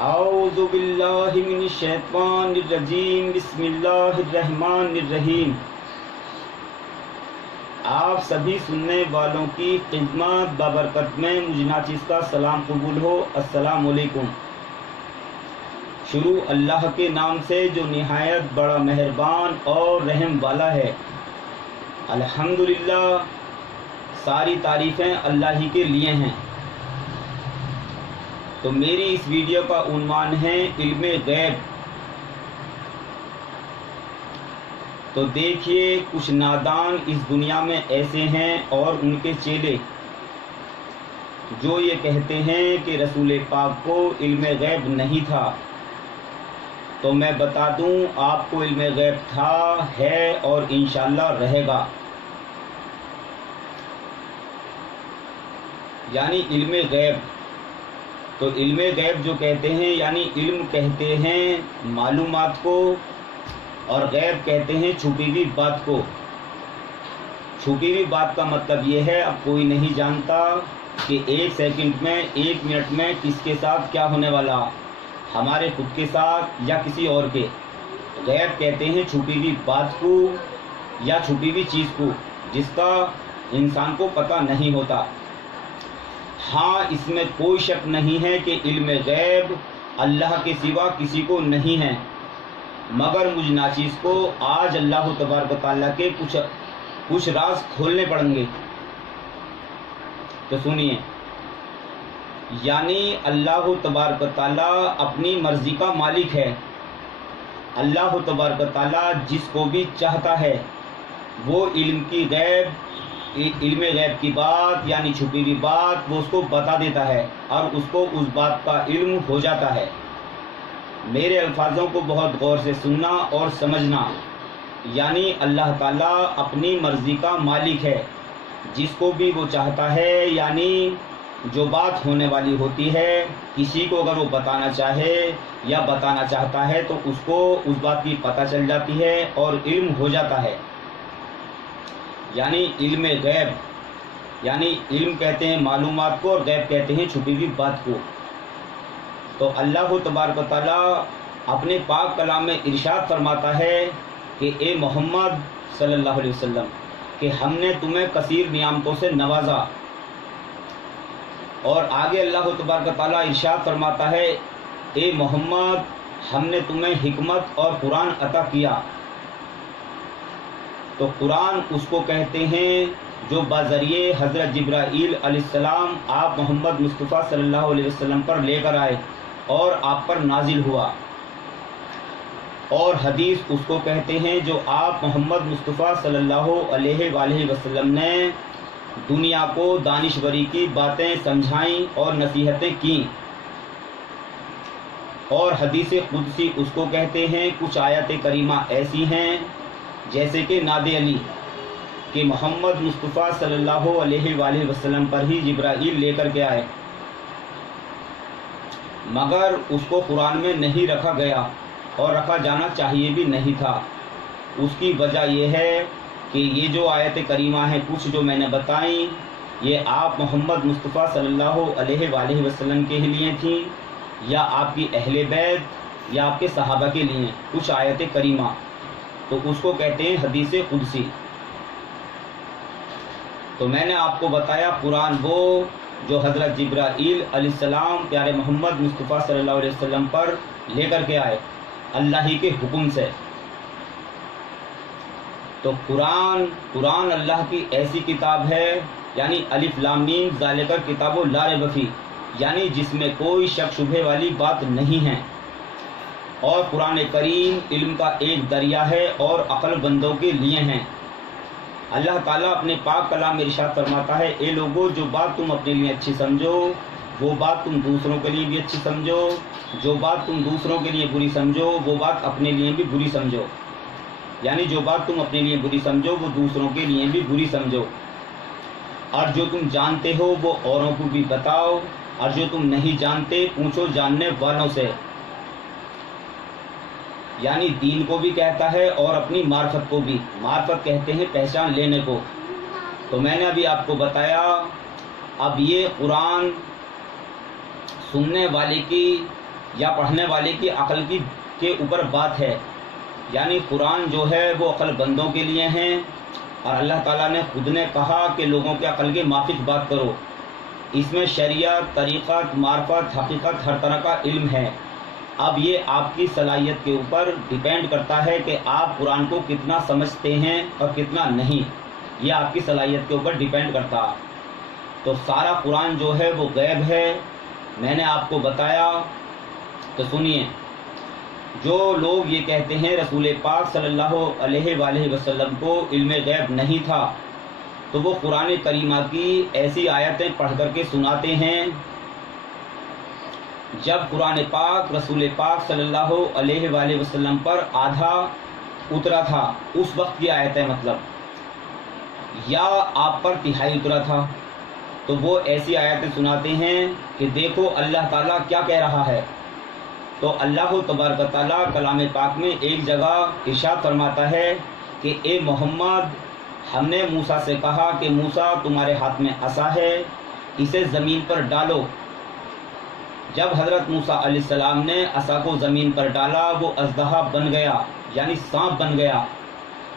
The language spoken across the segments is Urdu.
اعوذ باللہ من الشیطان الرجیم بسم اللہ الرحمن الرحیم۔ آپ سبھی سننے والوں کی خدمت بابرکت میں مجھ ناچیز کا سلام قبول ہو۔ السلام علیکم۔ شروع اللہ کے نام سے جو نہایت بڑا مہربان اور رحم والا ہے۔ الحمدللہ، ساری تعریفیں اللہ ہی کے لیے ہیں۔ تو میری اس ویڈیو کا عنوان ہے علم غیب۔ تو دیکھیے، کچھ نادان اس دنیا میں ایسے ہیں اور ان کے چیلے جو یہ کہتے ہیں کہ رسول پاک کو علم غیب نہیں تھا۔ تو میں بتا دوں، آپ کو علم غیب تھا، ہے اور انشاءاللہ رہے گا۔ یعنی علم غیب، تو علم غیب جو کہتے ہیں یعنی علم کہتے ہیں معلومات کو، اور غیب کہتے ہیں چھپی ہوئی بات کو۔ چھپی ہوئی بات کا مطلب یہ ہے اب کوئی نہیں جانتا کہ ایک سیکنڈ میں، ایک منٹ میں کس کے ساتھ کیا ہونے والا، ہمارے خود کے ساتھ یا کسی اور کے۔ غیب کہتے ہیں چھپی ہوئی بات کو یا چھپی ہوئی چیز کو، جس کا انسان کو پتہ نہیں ہوتا۔ ہاں، اس میں کوئی شک نہیں ہے کہ علم غیب اللہ کے سوا کسی کو نہیں ہے، مگر مجھ ناچیز کو آج اللہ تبارک و تعالیٰ کے کچھ راز کھولنے پڑیں گے۔ تو سنیے، یعنی اللہ تبارک و تعالیٰ اپنی مرضی کا مالک ہے۔ اللہ تبارک و تعالیٰ جس کو بھی چاہتا ہے وہ علم غیب کی بات یعنی چھپی ہوئی بات وہ اس کو بتا دیتا ہے، اور اس کو اس بات کا علم ہو جاتا ہے۔ میرے الفاظوں کو بہت غور سے سننا اور سمجھنا۔ یعنی اللہ تعالیٰ اپنی مرضی کا مالک ہے، جس کو بھی وہ چاہتا ہے، یعنی جو بات ہونے والی ہوتی ہے کسی کو اگر وہ بتانا چاہے یا بتانا چاہتا ہے تو اس کو اس بات کی پتہ چل جاتی ہے اور علم ہو جاتا ہے۔ یعنی علم غیب، یعنی علم کہتے ہیں معلومات کو اور غیب کہتے ہیں چھپی ہوئی بات کو۔ تو اللہ تبارک و تعالیٰ اپنے پاک کلام میں ارشاد فرماتا ہے کہ اے محمد صلی اللہ علیہ وسلم، کہ ہم نے تمہیں کثیر نعمتوں سے نوازا۔ اور آگے اللہ تبارک و تعالیٰ ارشاد فرماتا ہے اے محمد، ہم نے تمہیں حکمت اور قرآن عطا کیا۔ تو قرآن اس کو کہتے ہیں جو بذریعہ حضرت جبرائیل علیہ السلام آپ محمد مصطفیٰ صلی اللہ علیہ وسلم پر لے کر آئے اور آپ پر نازل ہوا۔ اور حدیث اس کو کہتے ہیں جو آپ محمد مصطفیٰ صلی اللہ علیہ وآلہ وسلم نے دنیا کو دانشوری کی باتیں سمجھائیں اور نصیحتیں کیں۔ اور حدیث قدسی اس کو کہتے ہیں، کچھ آیات کریمہ ایسی ہیں جیسے کہ ناد علی، کہ محمد مصطفیٰ صلی اللہ علیہ وآلہ وسلم پر ہی جبرائیل لے کر کے آئے، مگر اس کو قرآن میں نہیں رکھا گیا اور رکھا جانا چاہیے بھی نہیں تھا۔ اس کی وجہ یہ ہے کہ یہ جو آیت کریمہ ہیں کچھ جو میں نے بتائیں، یہ آپ محمد مصطفیٰ صلی اللہ علیہ وآلہ وسلم کے لیے تھیں، یا آپ کی اہل بیت یا آپ کے صحابہ کے لیے کچھ آیت کریمہ، تو اس کو کہتے ہیں حدیث قدسی۔ تو میں نے آپ کو بتایا قرآن وہ جو حضرت جبرائیل علیہ السلام پیارے محمد مصطفیٰ صلی اللہ علیہ وسلم پر لے کر کے آئے اللہ ہی کے حکم سے۔ تو قرآن اللہ کی ایسی کتاب ہے، یعنی الف لام میم ذالک کتاب لا ریب فیہ، یعنی جس میں کوئی شک شبہ والی بات نہیں ہے۔ اور قرآن کریم علم کا ایک دریا ہے اور عقل بندوں کے لیے ہیں۔ اللہ تعالیٰ اپنے پاک کلام میں ارشاد فرماتا ہے اے لوگو، جو بات تم اپنے لیے اچھی سمجھو وہ بات تم دوسروں کے لیے بھی اچھی سمجھو، جو بات تم دوسروں کے لیے بری سمجھو وہ بات اپنے لیے بھی بری سمجھو۔ یعنی جو بات تم اپنے لیے بری سمجھو وہ دوسروں کے لیے بھی بری سمجھو، اور جو تم جانتے ہو وہ اوروں کو بھی بتاؤ، اور جو تم نہیں جانتے پوچھو جاننے والوں سے۔ یعنی دین کو بھی کہتا ہے اور اپنی معرفت کو بھی۔ معرفت کہتے ہیں پہچان لینے کو۔ تو میں نے ابھی آپ کو بتایا، اب یہ قرآن سننے والے کی یا پڑھنے والے کی عقل کے اوپر بات ہے، یعنی قرآن جو ہے وہ عقل بندوں کے لیے ہیں، اور اللہ تعالیٰ نے خود نے کہا کہ لوگوں کے عقل کے موافق بات کرو۔ اس میں شریعت، طریقت، معرفت، حقیقت، ہر طرح کا علم ہے۔ اب یہ آپ کی صلاحیت کے اوپر ڈیپینڈ کرتا ہے کہ آپ قرآن کو کتنا سمجھتے ہیں اور کتنا نہیں، یہ آپ کی صلاحیت کے اوپر ڈیپینڈ کرتا۔ تو سارا قرآن جو ہے وہ غیب ہے، میں نے آپ کو بتایا۔ تو سنیے، جو لوگ یہ کہتے ہیں رسول پاک صلی اللہ علیہ وآلہ وسلم کو علم غیب نہیں تھا، تو وہ قرآن کریمہ کی ایسی آیتیں پڑھ کر کے سناتے ہیں جب قرآن پاک رسول پاک صلی اللہ علیہ وآلہ وسلم پر آدھا اترا تھا، اس وقت کی آیتیں مطلب، یا آپ پر تہائی اترا تھا، تو وہ ایسی آیتیں سناتے ہیں کہ دیکھو اللہ تعالیٰ کیا کہہ رہا ہے۔ تو اللہ تبارک و تعالیٰ کلام پاک میں ایک جگہ ارشاد فرماتا ہے کہ اے محمد، ہم نے موسیٰ سے کہا کہ موسیٰ تمہارے ہاتھ میں عصا ہے، اسے زمین پر ڈالو۔ جب حضرت موسیٰ علیہ السلام نے عصا کو زمین پر ڈالا، وہ اژدہا بن گیا، یعنی سانپ بن گیا۔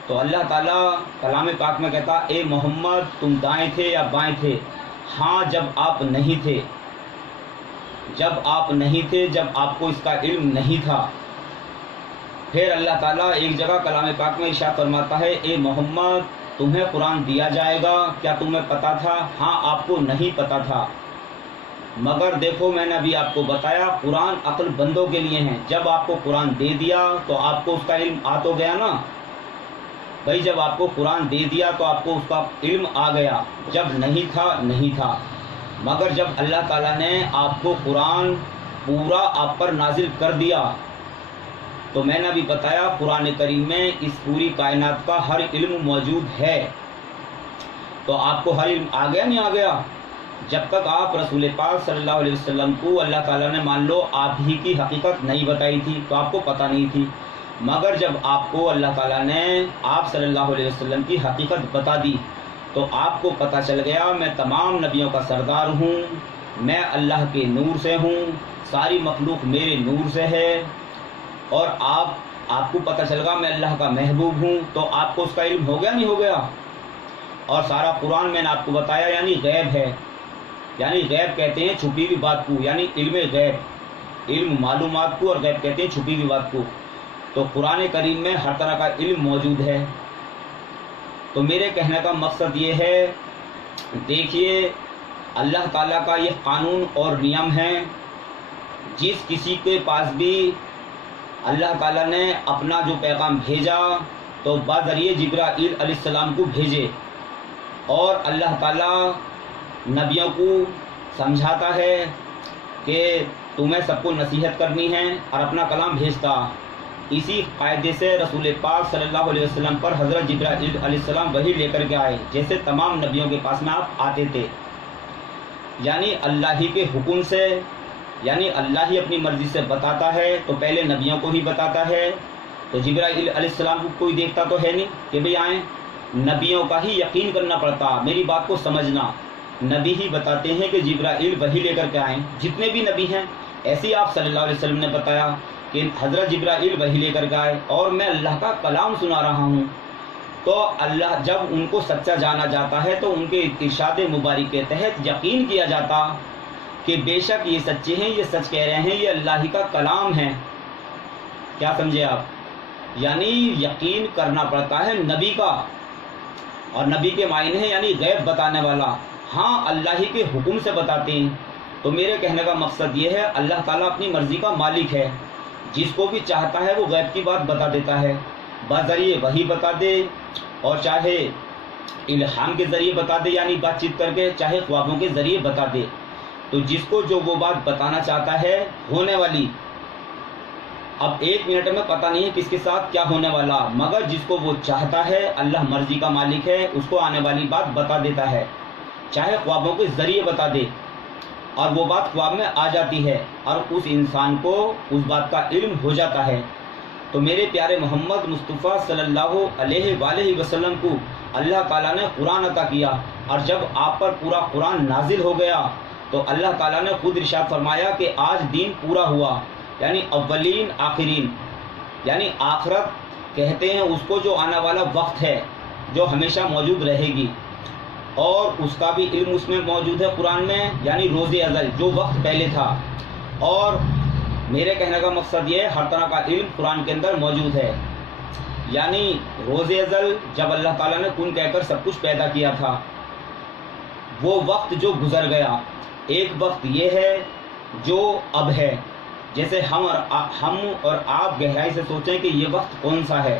تو اللہ تعالیٰ کلام پاک میں کہتا اے محمد تم دائیں تھے یا بائیں تھے؟ ہاں، جب آپ نہیں تھے، جب آپ نہیں تھے، جب آپ کو اس کا علم نہیں تھا۔ پھر اللہ تعالیٰ ایک جگہ کلام پاک میں ارشاد فرماتا ہے اے محمد تمہیں قرآن دیا جائے گا، کیا تمہیں پتا تھا؟ ہاں، آپ کو نہیں پتا تھا، مگر دیکھو میں نے ابھی آپ کو بتایا قرآن عقل بندوں کے لیے ہیں۔ جب آپ کو قرآن دے دیا تو آپ کو اس کا علم آ تو گیا نا بھائی، جب آپ کو قرآن دے دیا تو آپ کو اس کا علم آ گیا، جب نہیں تھا نہیں تھا۔ مگر جب اللہ تعالیٰ نے آپ کو قرآن پورا آپ پر نازل کر دیا، تو میں نے ابھی بتایا قرآن کریم میں اس پوری کائنات کا ہر علم موجود ہے۔ تو آپ کو ہر علم آ گیا نہیں آ گیا؟ جب تک آپ رسول پاک صلی اللہ علیہ وسلم کو اللہ تعالیٰ نے مان لو آپ ہی کی حقیقت نہیں بتائی تھی تو آپ کو پتہ نہیں تھی، مگر جب آپ کو اللہ تعالیٰ نے آپ صلی اللہ علیہ وسلم کی حقیقت بتا دی تو آپ کو پتہ چل گیا میں تمام نبیوں کا سردار ہوں، میں اللہ کے نور سے ہوں، ساری مخلوق میرے نور سے ہے، اور آپ کو پتہ چل گا میں اللہ کا محبوب ہوں، تو آپ کو اس کا علم ہو گیا نہیں ہو گیا؟ اور سارا قرآن میں نے آپ کو بتایا یعنی غیب ہے، یعنی غیب کہتے ہیں چھپی ہوئی بات کو، یعنی علم غیب، علم معلومات کو، اور غیب کہتے ہیں چھپی ہوئی بات کو۔ تو قرآن کریم میں ہر طرح کا علم موجود ہے۔ تو میرے کہنے کا مقصد یہ ہے، دیکھیے اللہ تعالیٰ کا یہ قانون اور نیم ہے، جس کسی کے پاس بھی اللہ تعالیٰ نے اپنا جو پیغام بھیجا تو بذریعہ جبرائیل علیہ السلام کو بھیجے، اور اللہ تعالیٰ نبیوں کو سمجھاتا ہے کہ تمہیں سب کو نصیحت کرنی ہے اور اپنا کلام بھیجتا۔ اسی قاعدے سے رسول پاک صلی اللہ علیہ وسلم پر حضرت جبرائیل علیہ السلام وحی لے کر کے آئے، جیسے تمام نبیوں کے پاس میں آپ آتے تھے، یعنی اللہ ہی کے حکم سے، یعنی اللہ ہی اپنی مرضی سے بتاتا ہے تو پہلے نبیوں کو ہی بتاتا ہے۔ تو جبرائیل علیہ السلام کو کوئی دیکھتا تو ہے نہیں کہ بھئی آئیں، نبیوں کا ہی یقین کرنا پڑتا، میری بات کو سمجھنا، نبی ہی بتاتے ہیں کہ جبرائیل وحی لے کر کے آئیں، جتنے بھی نبی ہیں ایسے ہی آپ صلی اللہ علیہ وسلم نے بتایا کہ حضرت جبرائیل وحی لے کر کے آئے اور میں اللہ کا کلام سنا رہا ہوں۔ تو اللہ جب ان کو سچا جانا جاتا ہے تو ان کے ارشاد مبارک کے تحت یقین کیا جاتا کہ بے شک یہ سچے ہیں، یہ سچ کہہ رہے ہیں، یہ اللہ ہی کا کلام ہے۔ کیا سمجھے آپ؟ یعنی یقین کرنا پڑتا ہے نبی کا، اور نبی کے معنی ہیں یعنی غیب بتانے والا، ہاں اللہ ہی کے حکم سے بتاتے ہیں۔ تو میرے کہنے کا مقصد یہ ہے اللہ تعالیٰ اپنی مرضی کا مالک ہے، جس کو بھی چاہتا ہے وہ غیب کی بات بتا دیتا ہے، بذریعہ وحی بتا دے، اور چاہے الہام کے ذریعے بتا دے یعنی بات چیت کر کے، چاہے خوابوں کے ذریعے بتا دے۔ تو جس کو جو وہ بات بتانا چاہتا ہے ہونے والی، اب ایک منٹ میں پتہ نہیں ہے کس کے ساتھ کیا ہونے والا، مگر جس کو وہ چاہتا ہے اللہ مرضی کا مالک ہے، اس کو آنے والی بات بتا دیتا ہے، چاہے خوابوں کے ذریعے بتا دے، اور وہ بات خواب میں آ جاتی ہے اور اس انسان کو اس بات کا علم ہو جاتا ہے۔ تو میرے پیارے محمد مصطفیٰ صلی اللہ علیہ وآلہ وسلم کو اللہ تعالیٰ نے قرآن عطا کیا، اور جب آپ پر پورا قرآن نازل ہو گیا تو اللہ تعالیٰ نے خود ارشاد فرمایا کہ آج دین پورا ہوا، یعنی اولین آخرین، یعنی آخرت کہتے ہیں اس کو جو آنے والا وقت ہے جو ہمیشہ موجود رہے گی، اور اس کا بھی علم اس میں موجود ہے قرآن میں، یعنی روز ازل جو وقت پہلے تھا۔ اور میرے کہنے کا مقصد یہ ہے ہر طرح کا علم قرآن کے اندر موجود ہے، یعنی روز ازل جب اللہ تعالیٰ نے کن کہہ کر سب کچھ پیدا کیا تھا، وہ وقت جو گزر گیا، ایک وقت یہ ہے جو اب ہے۔ جیسے ہم اور آپ گہرائی سے سوچیں کہ یہ وقت کون سا ہے،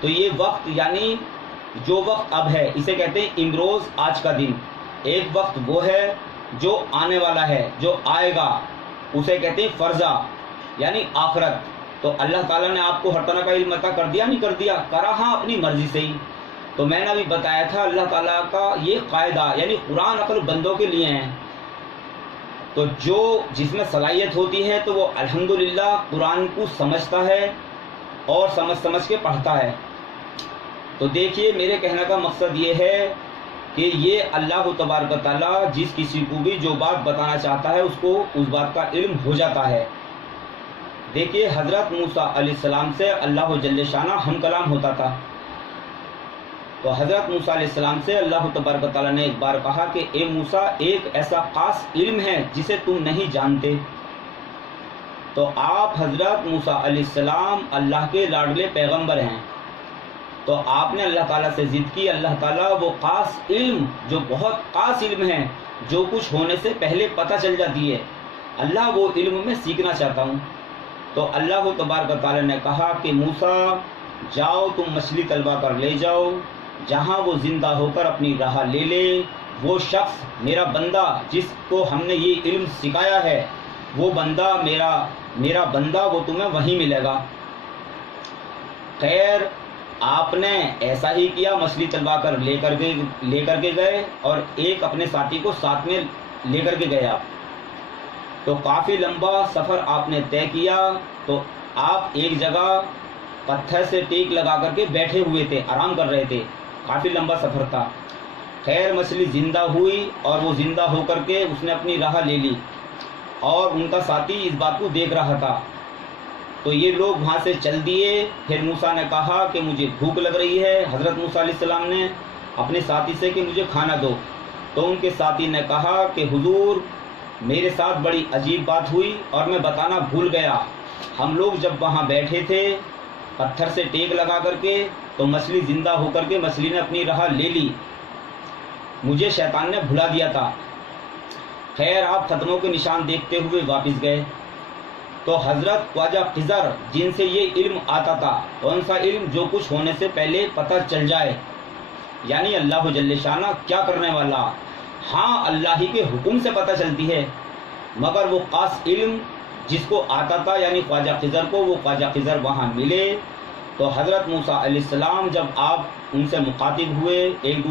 تو یہ وقت یعنی جو وقت اب ہے اسے کہتے ہیں امروز، آج کا دن۔ ایک وقت وہ ہے جو آنے والا ہے، جو آئے گا، اسے کہتے ہیں فرضہ یعنی آخرت۔ تو اللہ تعالیٰ نے آپ کو ہر طرح کا علم عطا کر دیا، نہیں کر دیا؟ کرا ہاں اپنی مرضی سے ہی۔ تو میں نے ابھی بتایا تھا اللہ تعالیٰ کا یہ قاعدہ، یعنی قرآن عقل بندوں کے لیے ہیں، تو جو جس میں صلاحیت ہوتی ہے تو وہ الحمدللہ قرآن کو سمجھتا ہے اور سمجھ کے پڑھتا ہے۔ تو دیکھیے میرے کہنے کا مقصد یہ ہے کہ یہ اللہ تبارک و تعالیٰ جس کسی کو بھی جو بات بتانا چاہتا ہے اس کو اس بات کا علم ہو جاتا ہے۔ دیکھیے حضرت موسیٰ علیہ السلام سے اللہ جل شانہ ہم کلام ہوتا تھا، تو حضرت موسیٰ علیہ السلام سے اللہ تبارک و تعالیٰ نے ایک بار کہا کہ اے موسیٰ، ایک ایسا خاص علم ہے جسے تم نہیں جانتے۔ تو آپ حضرت موسیٰ علیہ السلام اللہ کے لاڈلے پیغمبر ہیں، تو آپ نے اللہ تعالیٰ سے ضد کی، اللہ تعالیٰ وہ خاص علم جو بہت خاص علم ہے، جو کچھ ہونے سے پہلے پتہ چل جاتی ہے، اللہ وہ علم میں سیکھنا چاہتا ہوں۔ تو اللہ تبارک و تعالیٰ نے کہا کہ موسیٰ جاؤ تم مچھلی تلوا کر لے جاؤ، جہاں وہ زندہ ہو کر اپنی راہ لے لے، وہ شخص میرا بندہ جس کو ہم نے یہ علم سکھایا ہے، وہ بندہ میرا بندہ وہ تمہیں وہیں ملے گا۔ خیر آپ نے ایسا ہی کیا، مچھلی تلوا کر لے کر کے گئے اور ایک اپنے ساتھی کو ساتھ میں لے کر کے گیا۔ تو کافی لمبا سفر آپ نے طے کیا، تو آپ ایک جگہ پتھر سے ٹیک لگا کر کے بیٹھے ہوئے تھے، آرام کر رہے تھے، کافی لمبا سفر تھا۔ خیر مچھلی زندہ ہوئی اور وہ زندہ ہو کر کے اس نے اپنی راہ لے لی، اور ان کا ساتھی اس بات کو دیکھ رہا تھا۔ تو یہ لوگ وہاں سے چل دیے۔ پھر موسیٰ نے کہا کہ مجھے بھوک لگ رہی ہے، حضرت موسیٰ علیہ السلام نے اپنے ساتھی سے کہ مجھے کھانا دو۔ تو ان کے ساتھی نے کہا کہ حضور میرے ساتھ بڑی عجیب بات ہوئی اور میں بتانا بھول گیا، ہم لوگ جب وہاں بیٹھے تھے پتھر سے ٹیک لگا کر کے، تو مچھلی زندہ ہو کر کے مچھلی نے اپنی راہ لے لی، مجھے شیطان نے بھلا دیا تھا۔ خیر آپ ختموں کے نشان دیکھتے ہوئے واپس گئے۔ تو حضرت خواجہ خضر جن سے یہ علم آتا تھا، کون سا علم؟ جو کچھ ہونے سے پہلے پتہ چل جائے، یعنی اللہ جل شانہ کیا کرنے والا، ہاں اللہ ہی کے حکم سے پتہ چلتی ہے، مگر وہ خاص علم جس کو آتا تھا یعنی خواجہ خضر کو، وہ خواجہ خضر وہاں ملے۔ تو حضرت موسیٰ علیہ السلام جب آپ ان سے مخاطب ہوئے، ایک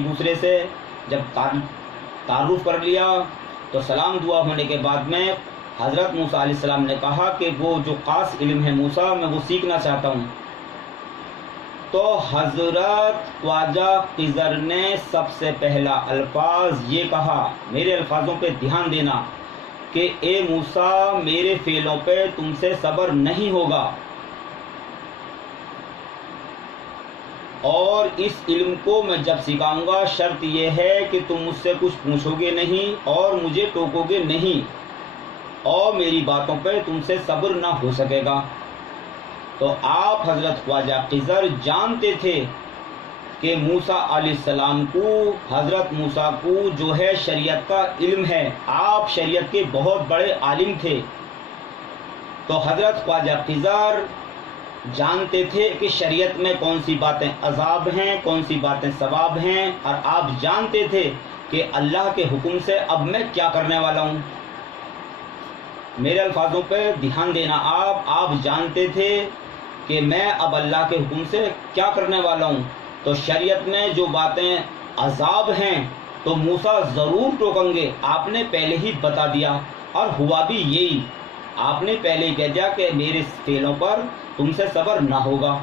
دوسرے سے جب تعارف کر لیا، تو سلام دعا ہونے کے بعد میں حضرت موسیٰ علیہ السلام نے کہا کہ وہ جو خاص علم ہے موسیٰ، میں وہ سیکھنا چاہتا ہوں۔ تو حضرت خواجہ خضر نے سب سے پہلا الفاظ یہ کہا، میرے الفاظوں پہ دھیان دینا، کہ اے موسیٰ میرے فعلوں پہ تم سے صبر نہیں ہوگا، اور اس علم کو میں جب سکھاؤں گا شرط یہ ہے کہ تم مجھ سے کچھ پوچھو گے نہیں اور مجھے ٹوکو گے نہیں، اور میری باتوں پہ تم سے صبر نہ ہو سکے گا۔ تو آپ حضرت خواجہ خضر جانتے تھے کہ موسیٰ علیہ السلام کو، حضرت موسیٰ کو جو ہے شریعت کا علم ہے، آپ شریعت کے بہت بڑے عالم تھے۔ تو حضرت خواجہ خضر جانتے تھے کہ شریعت میں کون سی باتیں عذاب ہیں، کون سی باتیں ثواب ہیں، اور آپ جانتے تھے کہ اللہ کے حکم سے اب میں کیا کرنے والا ہوں۔ میرے الفاظوں پہ دھیان دینا، آپ جانتے تھے کہ میں اب اللہ کے حکم سے کیا کرنے والا ہوں۔ تو شریعت میں جو باتیں عذاب ہیں تو موسیٰ ضرور ٹوکیں گے، آپ نے پہلے ہی بتا دیا، اور ہوا بھی یہی، آپ نے پہلے ہی کہہ دیا کہ میرے فعلوں پر تم سے صبر نہ ہوگا۔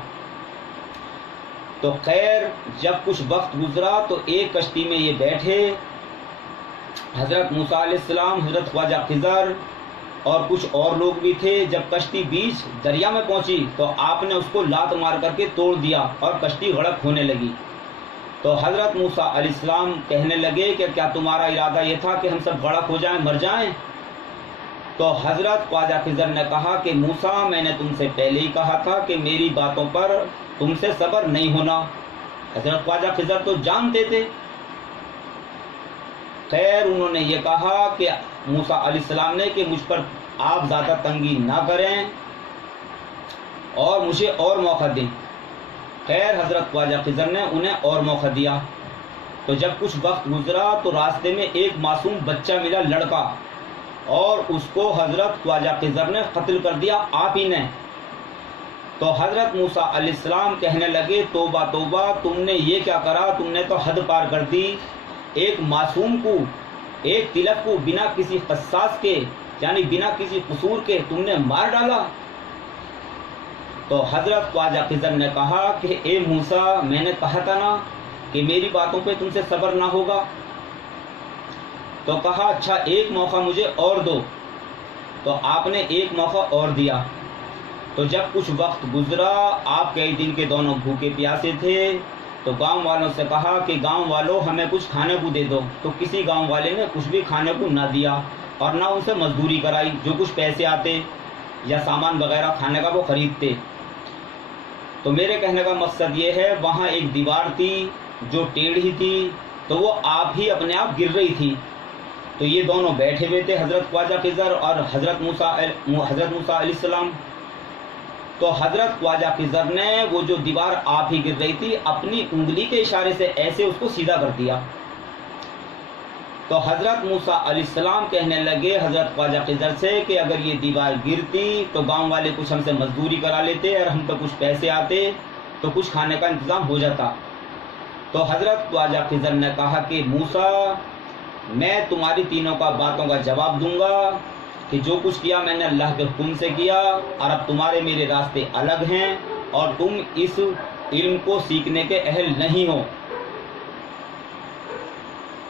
تو خیر جب کچھ وقت گزرا تو ایک کشتی میں یہ بیٹھے، حضرت موسیٰ علیہ السلام، حضرت خواجہ خضر، اور کچھ اور لوگ بھی تھے۔ جب کشتی بیچ دریا میں پہنچی تو آپ نے اس کو لات مار کر کے توڑ دیا اور کشتی غرق ہونے لگی۔ تو حضرت موسیٰ علیہ السلام کہنے لگے کہ کیا تمہارا ارادہ یہ تھا کہ ہم سب غرق ہو جائیں، مر جائیں؟ تو حضرت خواجہ خضر نے کہا کہ موسیٰ، میں نے تم سے پہلے ہی کہا تھا کہ میری باتوں پر تم سے صبر نہیں ہونا۔ حضرت خواجہ خضر تو جانتے تھے۔ خیر انہوں نے یہ کہا کہ موسیٰ علیہ السلام نے کہ مجھ پر آپ زیادہ تنگی نہ کریں اور مجھے اور موقع دیں۔ خیر حضرت خواجہ خضر نے انہیں اور موقع دیا۔ تو جب کچھ وقت گزرا تو راستے میں ایک معصوم بچہ ملا، لڑکا، اور اس کو حضرت خواجہ خضر نے قتل کر دیا، آپ ہی نے۔ تو حضرت موسیٰ علیہ السلام کہنے لگے توبہ توبہ، تم نے یہ کیا کرا، تم نے تو حد پار کر دی۔ ایک معصوم کو، ایک تلف کو بنا کسی قصاص کے، یعنی بنا کسی قصور کے تم نے مار ڈالا۔ تو حضرت خواجہ خضر نے کہا کہ اے موسیٰ، میں نے کہا تھا نا کہ میری باتوں پہ تم سے صبر نہ ہوگا۔ تو کہا اچھا ایک موقع مجھے اور دو۔ تو آپ نے ایک موقع اور دیا۔ تو جب کچھ وقت گزرا، آپ کئی دن کے دونوں بھوکے پیاسے تھے، تو گاؤں والوں سے کہا کہ گاؤں والوں ہمیں کچھ کھانے کو دے دو۔ تو کسی گاؤں والے نے کچھ بھی کھانے کو نہ دیا اور نہ ان سے مزدوری کرائی، جو کچھ پیسے آتے یا سامان وغیرہ کھانے کا وہ خریدتے۔ تو میرے کہنے کا مقصد یہ ہے، وہاں ایک دیوار تھی جو ٹیڑھی تھی، تو وہ آپ ہی اپنے آپ گر رہی تھی۔ تو یہ دونوں بیٹھے ہوئے تھے، حضرت خواجہ خضر اور حضرت موسیٰ علیہ السلام۔ تو حضرت خواجہ خضر نے وہ جو دیوار آپ ہی گر رہی تھی، اپنی انگلی کے اشارے سے ایسے اس کو سیدھا کر دیا۔ تو حضرت موسیٰ علیہ السلام کہنے لگے حضرت خواجہ خضر سے کہ اگر یہ دیوار گرتی تو گاؤں والے کچھ ہم سے مزدوری کرا لیتے اور ہم پہ کچھ پیسے آتے تو کچھ کھانے کا انتظام ہو جاتا۔ تو حضرت خواجہ خضر نے کہا کہ موسیٰ، میں تمہاری تینوں کا باتوں کا جواب دوں گا کہ جو کچھ کیا میں نے اللہ کے حکم سے کیا، اور اب تمہارے میرے راستے الگ ہیں اور تم اس علم کو سیکھنے کے اہل نہیں ہو۔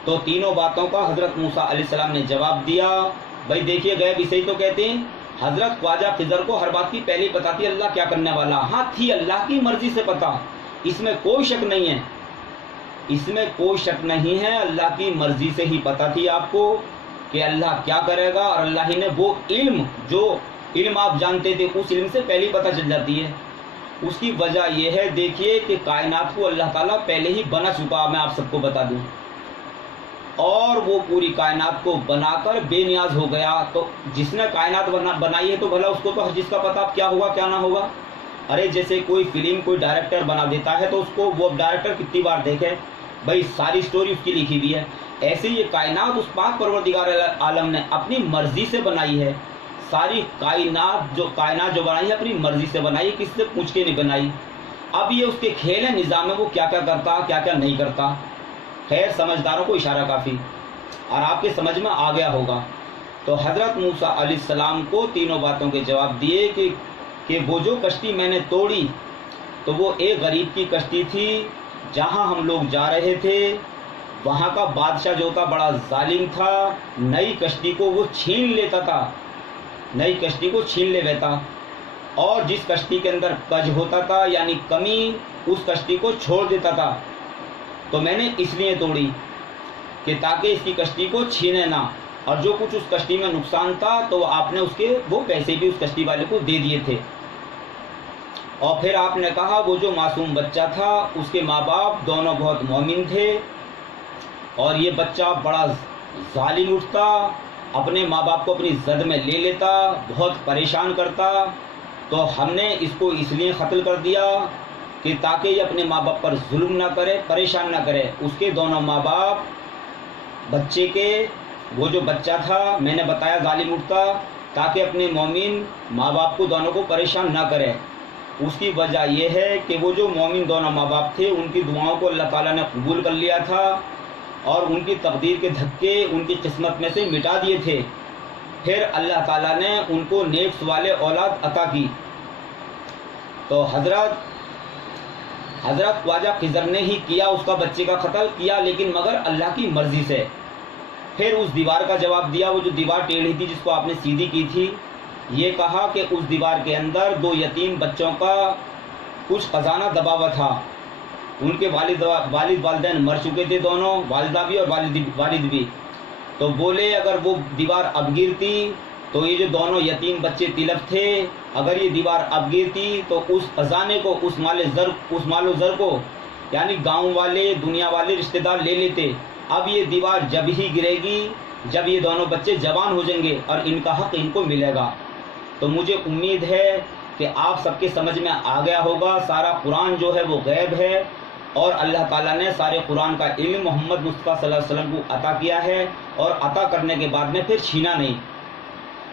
تو تینوں باتوں کا حضرت موسیٰ علیہ السلام نے جواب دیا۔ بھائی دیکھیے غیب اسے ہی تو کہتے ہیں۔ حضرت خواجہ خضر کو ہر بات کی پہلے پتہ تھی اللہ کیا کرنے والا، ہاں تھی اللہ کی مرضی سے پتہ، اس میں کوئی شک نہیں ہے، اس میں کوئی شک نہیں ہے، اللہ کی مرضی سے ہی پتہ تھی آپ کو کہ اللہ کیا کرے گا، اور اللہ ہی نے وہ علم، جو علم آپ جانتے تھے اس علم سے پہلے ہی پتہ چل جاتی ہے۔ اس کی وجہ یہ ہے، دیکھیے کہ کائنات کو اللہ تعالیٰ پہلے ہی بنا چکا، میں آپ سب کو بتا دوں، اور وہ پوری کائنات کو بنا کر بے نیاز ہو گیا۔ تو جس نے کائنات بنائی ہے تو بھلا اس کو تو ہر چیز کا پتہ کیا ہوگا کیا نہ ہوگا۔ ارے جیسے کوئی فلم کوئی ڈائریکٹر بنا دیتا ہے تو اس کو وہ ڈائریکٹر کتنی بار دیکھے، بھائی ساری سٹوری اس کی لکھی ہوئی ہے۔ ایسے یہ کائنات اس پاک پروردگار عالم نے اپنی مرضی سے بنائی ہے، ساری کائنات جو بنائی ہے اپنی مرضی سے بنائی، کسی سے پوچھ کے نہیں بنائی۔ اب یہ اس کے کھیل ہے، نظام ہے، وہ کیا کیا کرتا کیا کیا نہیں کرتا۔ خیر سمجھداروں کو اشارہ کافی، اور آپ کے سمجھ میں آ گیا ہوگا۔ تو حضرت موسیٰ علیہ السلام کو تینوں باتوں کے جواب دیے کہ وہ جو کشتی میں نے توڑی تو وہ ایک غریب کی کشتی تھی، جہاں ہم لوگ جا رہے تھے وہاں کا بادشاہ جو تھا بڑا ظالم تھا، نئی کشتی کو وہ چھین لیتا تھا، نئی کشتی کو چھین لے لیتا، اور جس کشتی کے اندر کج ہوتا تھا یعنی کمی، اس کشتی کو چھوڑ دیتا تھا۔ تو میں نے اس لیے توڑی کہ تاکہ اس کی کشتی کو چھینے نہ، اور جو کچھ اس کشتی میں نقصان تھا تو آپ نے اس کے وہ پیسے بھی اس کشتی والے کو دے دیے تھے۔ اور پھر آپ نے کہا وہ جو معصوم بچہ تھا اس کے ماں باپ دونوں بہت مومن تھے، اور یہ بچہ بڑا ظالم اٹھتا، اپنے ماں باپ کو اپنی زد میں لے لیتا، بہت پریشان کرتا، تو ہم نے اس کو اس لیے قتل کر دیا کہ تاکہ یہ اپنے ماں باپ پر ظلم نہ کرے، پریشان نہ کرے۔ اس کے دونوں ماں باپ بچے کے، وہ جو بچہ تھا میں نے بتایا ظالم اٹھتا تاکہ اپنے مومن ماں باپ کو دونوں کو پریشان نہ کرے۔ اس کی وجہ یہ ہے کہ وہ جو مومن دونوں ماں باپ تھے ان کی دعاؤں کو اللہ تعالیٰ نے قبول کر لیا تھا، اور ان کی تقدیر کے دھکے ان کی قسمت میں سے مٹا دیے تھے۔ پھر اللہ تعالیٰ نے ان کو نیک سوال اولاد عطا کی۔ تو حضرت خواجہ خضر نے ہی کیا، اس کا بچے کا قتل کیا، لیکن مگر اللہ کی مرضی سے۔ پھر اس دیوار کا جواب دیا، وہ جو دیوار ٹیڑھی تھی جس کو آپ نے سیدھی کی تھی، یہ کہا کہ اس دیوار کے اندر 2 یتیم بچوں کا کچھ خزانہ دبا ہوا تھا، ان کے والد والدین مر چکے تھے، دونوں، والدہ بھی اور والد بھی، تو بولے اگر وہ دیوار اب گرتی تو یہ جو دونوں یتیم بچے تلف تھے، اگر یہ دیوار اب گرتی تو اس خزانے کو، اس مال و زر کو یعنی گاؤں والے، دنیا والے رشتہ دار لے لیتے، اب یہ دیوار جب ہی گرے گی جب یہ دونوں بچے جوان ہو جائیں گے اور ان کا حق ان کو ملے گا۔ تو مجھے امید ہے کہ آپ سب کے سمجھ میں آ گیا ہوگا، سارا قرآن جو ہے وہ غیب ہے، اور اللہ تعالیٰ نے سارے قرآن کا علم محمد مصطفیٰ صلی اللہ علیہ وسلم کو عطا کیا ہے، اور عطا کرنے کے بعد میں پھر چھینا نہیں،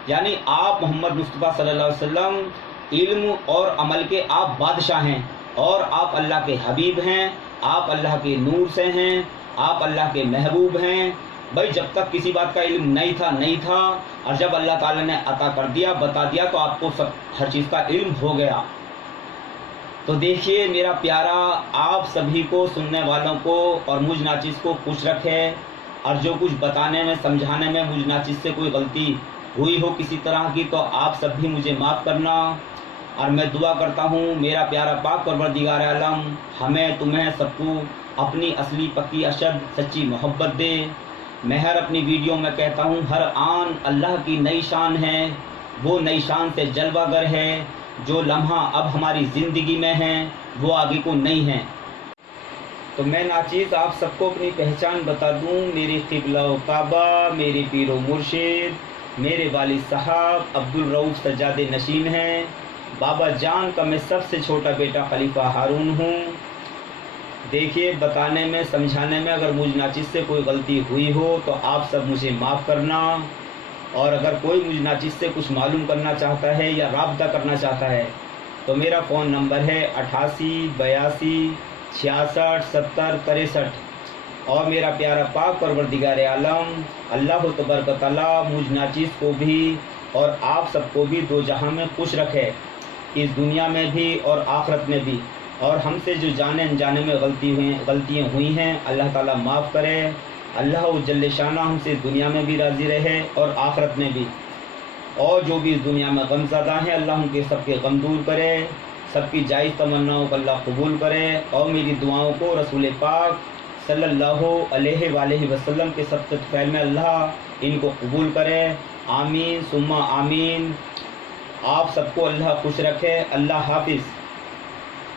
یعنی آپ محمد مصطفیٰ صلی اللہ علیہ وسلم علم اور عمل کے آپ بادشاہ ہیں، اور آپ اللہ کے حبیب ہیں، آپ اللہ کے نور سے ہیں، آپ اللہ کے محبوب ہیں۔ بھائی جب تک کسی بات کا علم نہیں تھا، اور جب اللہ تعالیٰ نے عطا کر دیا، بتا دیا، تو آپ کو ہر چیز کا علم ہو گیا۔ تو دیکھیے میرا پیارا، آپ سبھی کو، سننے والوں کو اور مجھ ناچیز کو خوش رکھے، اور جو کچھ بتانے میں، سمجھانے میں مجھ ناچیز سے کوئی غلطی ہوئی ہو کسی طرح کی، تو آپ سب بھی مجھے معاف کرنا، اور میں دعا کرتا ہوں میرا پیارا پاک پروردگار عالم ہمیں، تمہیں، سب کو اپنی اصلی پکی اشد سچی محبت دے۔ میں ہر اپنی ویڈیو میں کہتا ہوں، ہر آن اللہ کی نئی شان ہے، وہ نئی شان سے جلوہ گر ہے، جو لمحہ اب ہماری زندگی میں ہیں وہ آگے کو نہیں ہیں۔ تو میں ناچیز آپ سب کو اپنی پہچان بتا دوں، میری قبلہ و کعبہ، میرے پیر و مرشد، میرے والد صاحب عبدالرؤف سجاد نشین ہیں، بابا جان کا میں سب سے چھوٹا بیٹا خلیفہ ہارون ہوں۔ دیکھیے بتانے میں، سمجھانے میں اگر مجھ ناچیز سے کوئی غلطی ہوئی ہو تو آپ سب مجھے معاف کرنا، اور اگر کوئی مجھ ناچیز سے کچھ معلوم کرنا چاہتا ہے یا رابطہ کرنا چاہتا ہے تو میرا فون نمبر ہے 88 82 66 70 63، اور میرا پیارا پاک پروردگار عالم اللہ تبارک و تعالیٰ مجھ ناچیز کو بھی اور آپ سب کو بھی دو جہاں میں خوش رکھے، اس دنیا میں بھی اور آخرت میں بھی، اور ہم سے جو جانے انجانے میں غلطیاں ہوئی ہیں اللہ تعالیٰ معاف کرے، اللہ جل شانہ ہم سے دنیا میں بھی راضی رہے اور آخرت میں بھی، اور جو بھی اس دنیا میں غم زدہ ہیں اللہ ان کے سب کے غم دور کرے، سب کی جائز تمناؤں کو اللہ قبول کرے، اور میری دعاؤں کو رسول پاک صلی اللہ علیہ وآلہ وسلم کے سب فعل میں اللہ ان کو قبول کرے، آمین ثم آمین۔ آپ سب کو اللہ خوش رکھے، اللہ حافظ۔